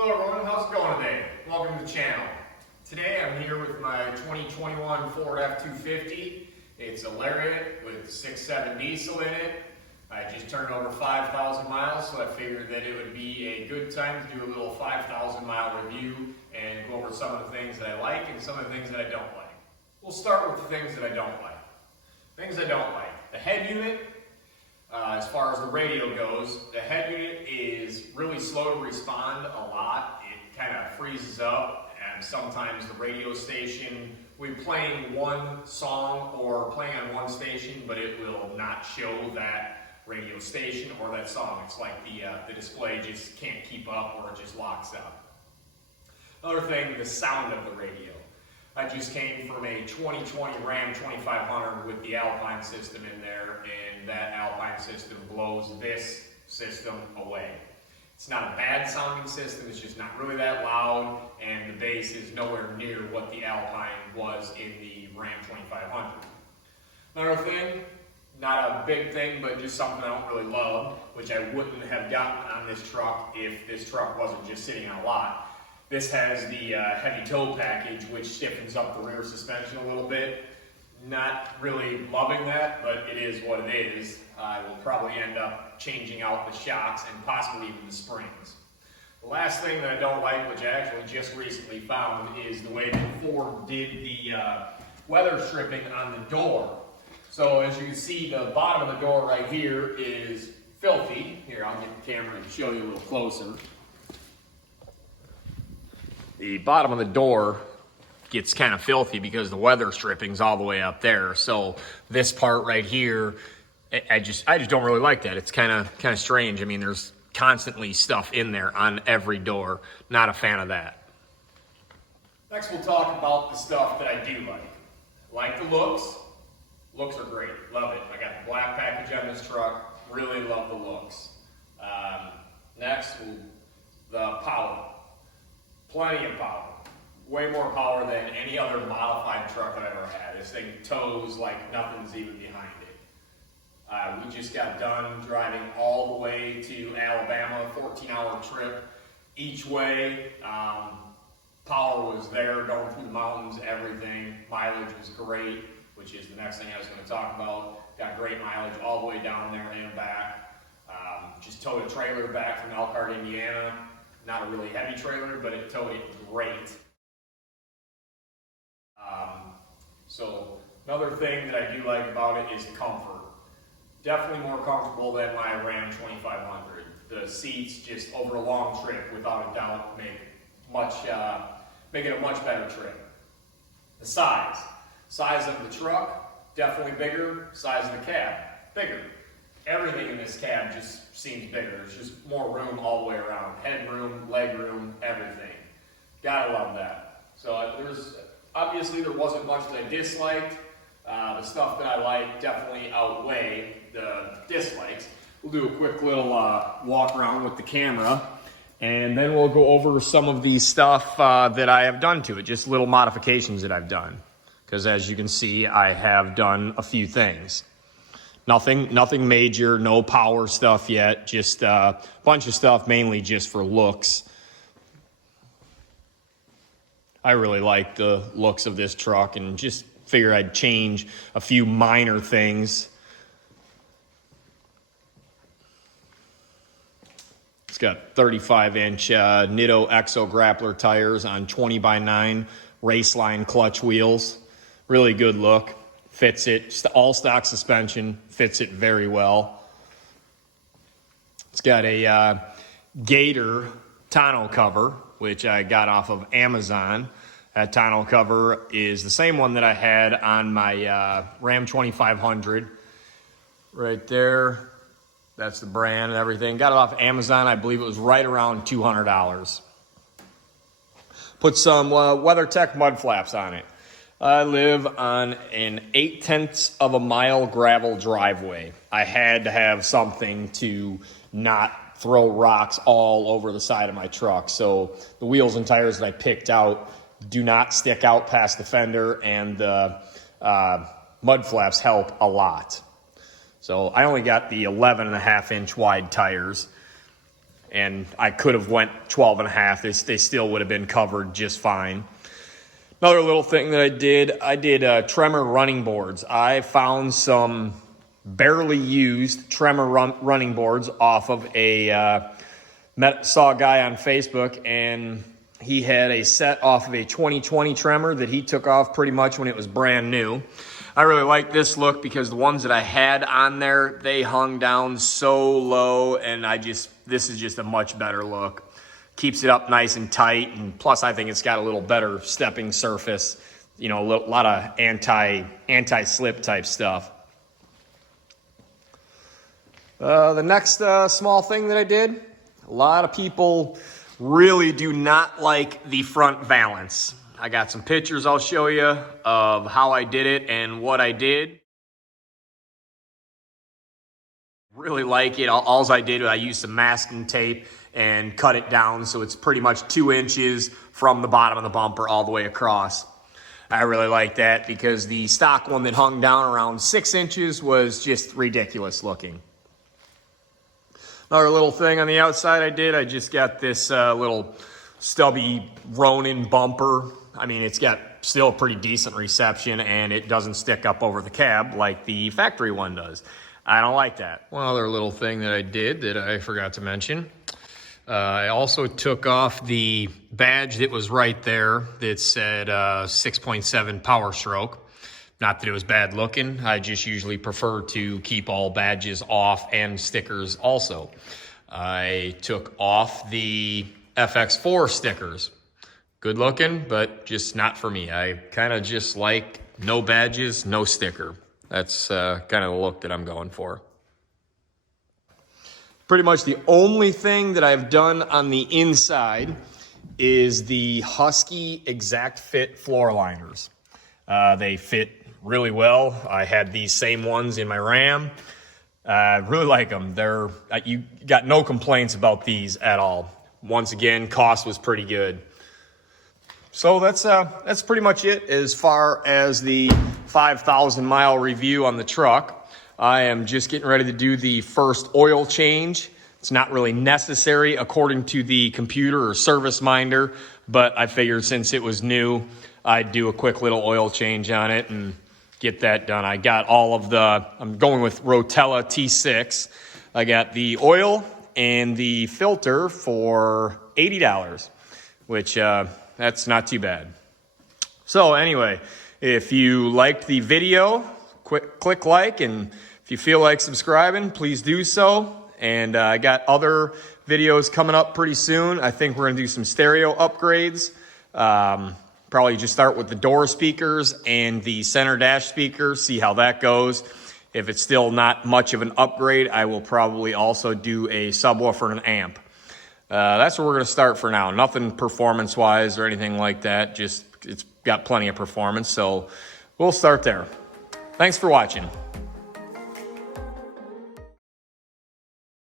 Hello everyone, how's it going today? Welcome to the channel. Today I'm here with my 2021 Ford F250. It's a Lariat with 6.7 diesel in it. I just turned over 5,000 miles, so I figured that it would be a good time to do a little 5,000 mile review and go over some of the things that I like and some of the things that I don't like. We'll start with the things that I don't like. Things I don't like. The head unit. As far as the radio goes, the head unit is really slow to respond a lot. It kind of freezes up, and sometimes the radio station, we're playing one song or playing on one station, but it will not show that radio station or that song. It's like the display just can't keep up, or it just locks up. Another thing, the sound of the radio. I just came from a 2020 Ram 2500 with the Alpine system in there, and that Alpine system blows this system away. It's not a bad sounding system, it's just not really that loud, and the bass is nowhere near what the Alpine was in the Ram 2500. Another thing, not a big thing, but just something I don't really love, which I wouldn't have gotten on this truck if this truck wasn't just sitting on a lot. This has the heavy tow package, which stiffens up the rear suspension a little bit. Not really loving that, but it is what it is. I will probably end up changing out the shocks and possibly even the springs. The last thing that I don't like, which I actually just recently found, is the way that Ford did the weather stripping on the door. So as you can see, the bottom of the door right here is filthy. Here, I'll get the camera to show you a little closer. The bottom of the door gets kind of filthy because the weather stripping's all the way up there. So this part right here, I just don't really like that. It's kind of strange. I mean, there's constantly stuff in there on every door. Not a fan of that. Next, we'll talk about the stuff that I do like. Like the looks. Looks are great. Love it. I got the black package on this truck. Really love the looks. Next, the power. Plenty of power. Way more power than any other modified truck that I've ever had. This thing tows like nothing's even behind it. We just got done driving all the way to Alabama, 14-hour trip each way. Power was there, going through the mountains, everything. Mileage was great, which is the next thing I was going to talk about. Got great mileage all the way down there and back. Just towed a trailer back from Elkhart, Indiana. Not a really heavy trailer, but it towed it great. So another thing that I do like about it is comfort. Definitely more comfortable than my Ram 2500. The seats just over a long trip, without a doubt, make it a much better trip. The size of the truck, definitely bigger. Size of the cab, bigger. Everything in this cab just seems bigger. There's just more room all the way around. Headroom, leg room, everything. Gotta love that. So obviously there wasn't much that I disliked. The stuff that I like definitely outweigh the dislikes. We'll do a quick little walk around with the camera, and then we'll go over some of the stuff that I have done to it, just little modifications that I've done. Because as you can see, I have done a few things. Nothing major, no power stuff yet, just a bunch of stuff mainly just for looks. I really like the looks of this truck and just figure I'd change a few minor things. It's got 35-inch Nitto Exo Grappler tires on 20x9 Raceline clutch wheels. Really good look. Fits it, all stock suspension, fits it very well. It's got a Gator tonneau cover, which I got off of Amazon. That tonneau cover is the same one that I had on my Ram 2500. Right there, that's the brand and everything. Got it off Amazon, I believe it was right around $200. Put some WeatherTech mud flaps on it. I live on an 0.8 of a mile gravel driveway. I had to have something to not throw rocks all over the side of my truck. So the wheels and tires that I picked out do not stick out past the fender, and the mud flaps help a lot. So I only got the 11.5-inch wide tires. and I could have went 12.5. They still would have been covered just fine. Another little thing that I did Tremor running boards. I found some barely used Tremor running boards off of saw a guy on Facebook, and he had a set off of a 2020 Tremor that he took off pretty much when it was brand new. I really like this look because the ones that I had on there, they hung down so low, and this is just a much better look. Keeps it up nice and tight, and plus I think it's got a little better stepping surface, you know, a lot of anti-slip type stuff. The next small thing that I did, a lot of people really do not like the front valance. I got some pictures I'll show you of how I did it and what I did. Really like it. All I did was I used some masking tape and cut it down so it's pretty much 2 inches from the bottom of the bumper all the way across. I really like that because the stock one that hung down around 6 inches was just ridiculous looking. Another little thing on the outside I just got this little stubby Ronin bumper. I mean, it's got still a pretty decent reception, and it doesn't stick up over the cab like the factory one does. I don't like that. One other little thing that I did that I forgot to mention. I also took off the badge that was right there that said 6.7 Powerstroke. Not that it was bad looking. I just usually prefer to keep all badges off and stickers also. I took off the FX4 stickers. Good looking, but just not for me. I kind of just like no badges, no sticker. That's kind of the look that I'm going for. Pretty much the only thing that I've done on the inside is the Husky Exact Fit floor liners. They fit really well. I had these same ones in my Ram. Really like them. You got no complaints about these at all. Once again, cost was pretty good. So that's pretty much it as far as the 5,000 mile review on the truck. I am just getting ready to do the first oil change. It's not really necessary according to the computer or service minder, but I figured since it was new, I'd do a quick little oil change on it and get that done. I got I'm going with Rotella T6. I got the oil and the filter for $80, which that's not too bad. So anyway, if you liked the video, click like, and if you feel like subscribing, please do so. And I got other videos coming up pretty soon. I think we're going to do some stereo upgrades. Probably just start with the door speakers and the center dash speaker, see how that goes. If it's still not much of an upgrade, I will probably also do a subwoofer and an amp. That's where we're going to start for now. Nothing performance-wise or anything like that. Just it's got plenty of performance, so we'll start there. Thanks for watching.